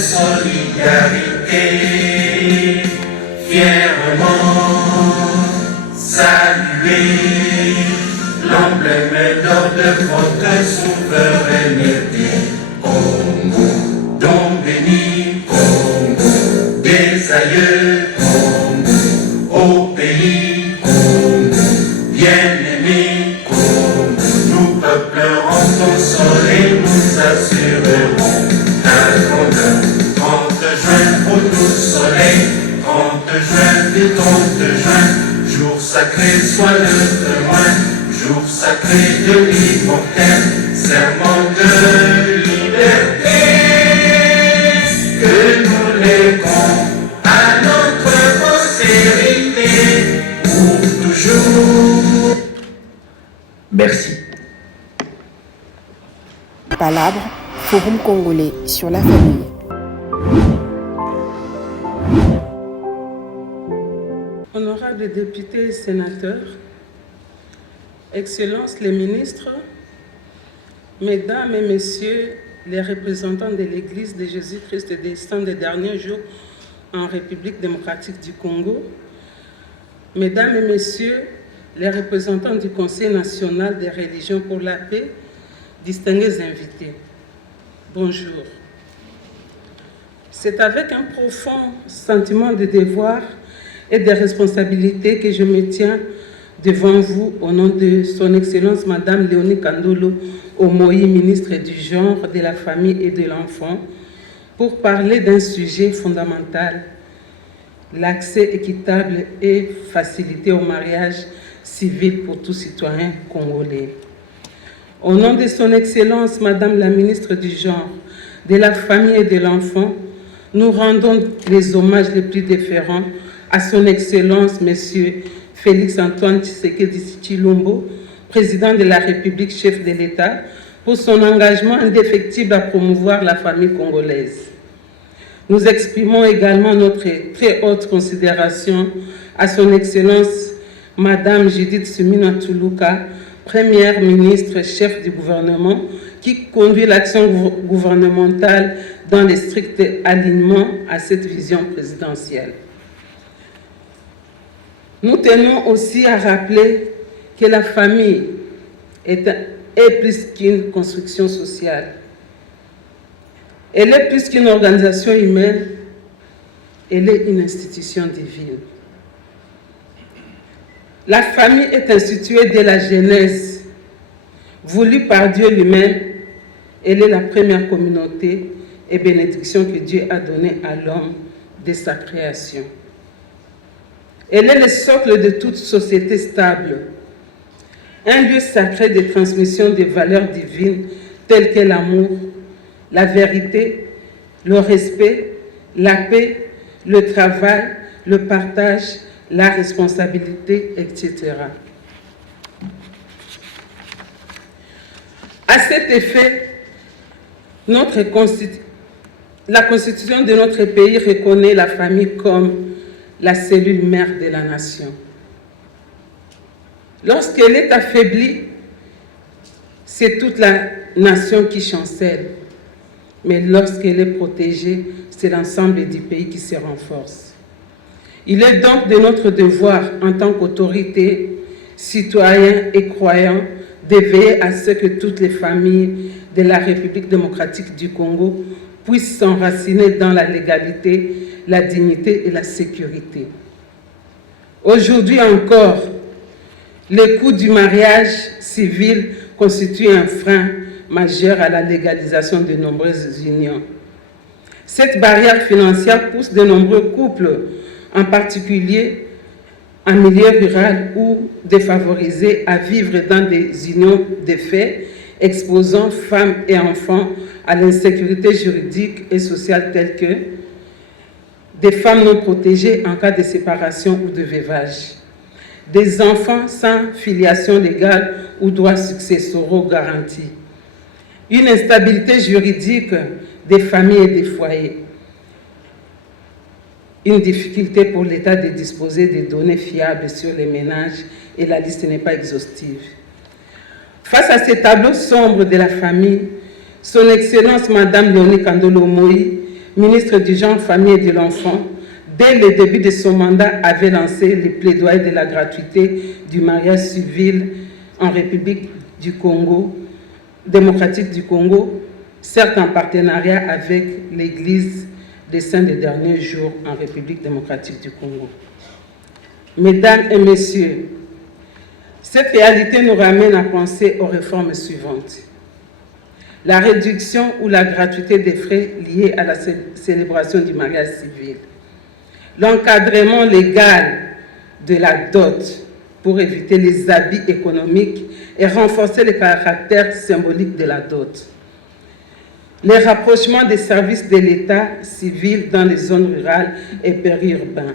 solidarité, fièrement saluer l'emblème d'or de votre souveraineté. Congo, don béni, Congo, des aïeux, Congo, au pays, Congo, bien-aimé, Congo, nous peuplerons ton sol et nous assurerons ta grandeur. 30 juin pour tout soleil, 30 juin et 30 juin, jour sacré soit le témoin, jour sacré de l'immortel, serment de liberté, que nous léguons à notre postérité pour toujours. Merci. Palabre, Forum congolais sur la famille. Honorables députés et sénateurs, Excellences les ministres, Mesdames et Messieurs les représentants de l'Église de Jésus-Christ des Saints des derniers jours en République démocratique du Congo, Mesdames et Messieurs les représentants du Conseil national des religions pour la paix, distingués invités, bonjour. C'est avec un profond sentiment de devoir et de responsabilité que je me tiens devant vous au nom de Son Excellence Madame Léonie Kandolo Omoï, ministre du Genre, de la Famille et de l'Enfant, pour parler d'un sujet fondamental, l'accès équitable et facilité au mariage civil pour tout citoyen congolais. Au nom de Son Excellence Madame la ministre du Genre, de la Famille et de l'Enfant, nous rendons les hommages les plus déférents à Son Excellence Monsieur Félix-Antoine Tshisekedi Tshilombo, président de la République, chef de l'État, pour son engagement indéfectible à promouvoir la famille congolaise. Nous exprimons également notre très haute considération à Son Excellence Madame Judith Suminwa Tshilombo, Première ministre, chef du gouvernement, qui conduit l'action gouvernementale dans le strict alignement à cette vision présidentielle. Nous tenons aussi à rappeler que la famille est plus qu'une construction sociale. Elle est plus qu'une organisation humaine, elle est une institution divine. La famille est instituée dès la Genèse, voulue par Dieu lui-même. Elle est la première communauté et bénédiction que Dieu a donnée à l'homme de sa création. Elle est le socle de toute société stable, un lieu sacré de transmission des valeurs divines telles que l'amour, la vérité, le respect, la paix, le travail, le partage, la responsabilité, etc. À cet effet, la Constitution de notre pays reconnaît la famille comme la cellule mère de la nation. Lorsqu'elle est affaiblie, c'est toute la nation qui chancelle. Mais lorsqu'elle est protégée, c'est l'ensemble du pays qui se renforce. Il est donc de notre devoir, en tant qu'autorité, citoyens et croyants, de veiller à ce que toutes les familles de la République démocratique du Congo puissent s'enraciner dans la légalité, la dignité et la sécurité. Aujourd'hui encore, le coût du mariage civil constitue un frein majeur à la légalisation de nombreuses unions. Cette barrière financière pousse de nombreux couples, en particulier en milieu rural ou défavorisés, à vivre dans des unions de fait, exposant femmes et enfants à l'insécurité juridique et sociale telle que des femmes non protégées en cas de séparation ou de veuvage, des enfants sans filiation légale ou droits successoraux garantis, une instabilité juridique des familles et des foyers, une difficulté pour l'État de disposer de données fiables sur les ménages, et la liste n'est pas exhaustive. Face à ces tableaux sombres de la famille, Son Excellence Madame Léonie Kandolo Omoï, ministre du Genre, Famille et de l'Enfant, dès le début de son mandat, avait lancé le plaidoyer de la gratuité du mariage civil en République du Congo, démocratique du Congo, certes en partenariat avec l'Église des Saints des Derniers Jours en République démocratique du Congo. Mesdames et messieurs, cette réalité nous ramène à penser aux réformes suivantes. La réduction ou la gratuité des frais liés à la célébration du mariage civil. L'encadrement légal de la dot pour éviter les abus économiques et renforcer le caractère symbolique de la dot. Les rapprochements des services de l'État civil dans les zones rurales et périurbaines.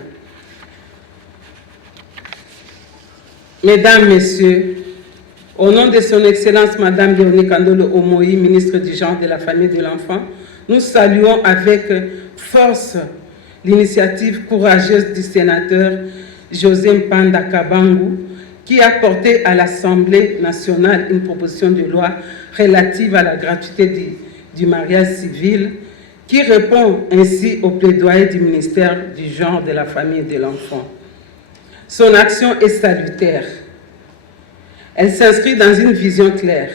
Mesdames, Messieurs, au nom de son Excellence Madame Léonie Kandolo Omoï, ministre du Genre, de la Famille et de l'Enfant, nous saluons avec force l'initiative courageuse du sénateur José Mpanda Kabangu, qui a porté à l'Assemblée nationale une proposition de loi relative à la gratuité du mariage civil, qui répond ainsi au plaidoyer du ministère du Genre, de la Famille et de l'Enfant. Son action est salutaire. Elle s'inscrit dans une vision claire,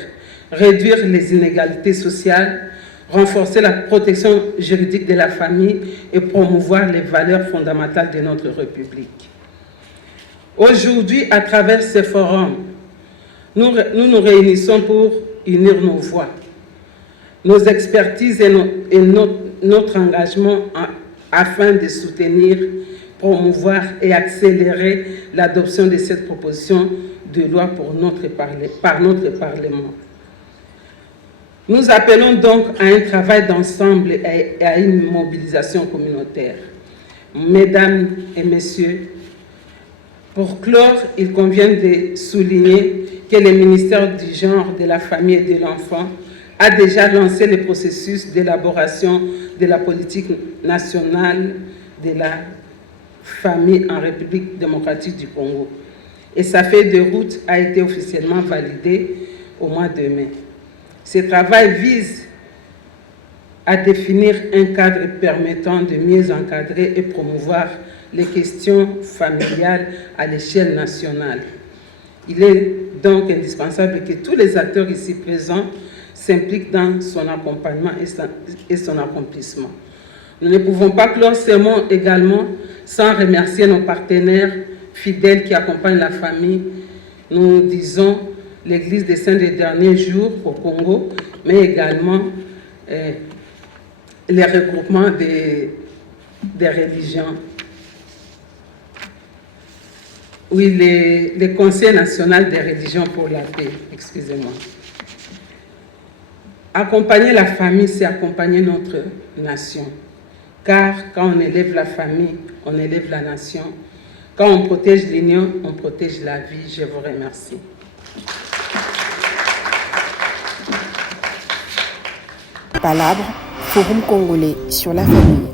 réduire les inégalités sociales, renforcer la protection juridique de la famille et promouvoir les valeurs fondamentales de notre République. Aujourd'hui, à travers ces forums, nous nous réunissons pour unir nos voix, nos expertises et notre engagement afin de soutenir, promouvoir et accélérer l'adoption de cette proposition de loi par notre Parlement. Nous appelons donc à un travail d'ensemble et à une mobilisation communautaire. Mesdames et Messieurs, pour clore, il convient de souligner que le ministère du Genre, de la Famille et de l'Enfant a déjà lancé le processus d'élaboration de la politique nationale de la famille en République démocratique du Congo. Et sa feuille de route a été officiellement validée au mois de mai. Ce travail vise à définir un cadre permettant de mieux encadrer et promouvoir les questions familiales à l'échelle nationale. Il est donc indispensable que tous les acteurs ici présents s'impliquent dans son accompagnement et son accomplissement. Nous ne pouvons pas clore ces mots également sans remercier nos partenaires fidèles qui accompagnent la famille. Nous disons l'Église des Saints des Derniers Jours au Congo, mais également les regroupements des religions. Oui, les Conseils national des religions pour la paix, excusez-moi. Accompagner la famille, c'est accompagner notre nation. Car quand on élève la famille, on élève la nation. Quand on protège l'union, on protège la vie. Je vous remercie. Palabre, Forum congolais sur la famille.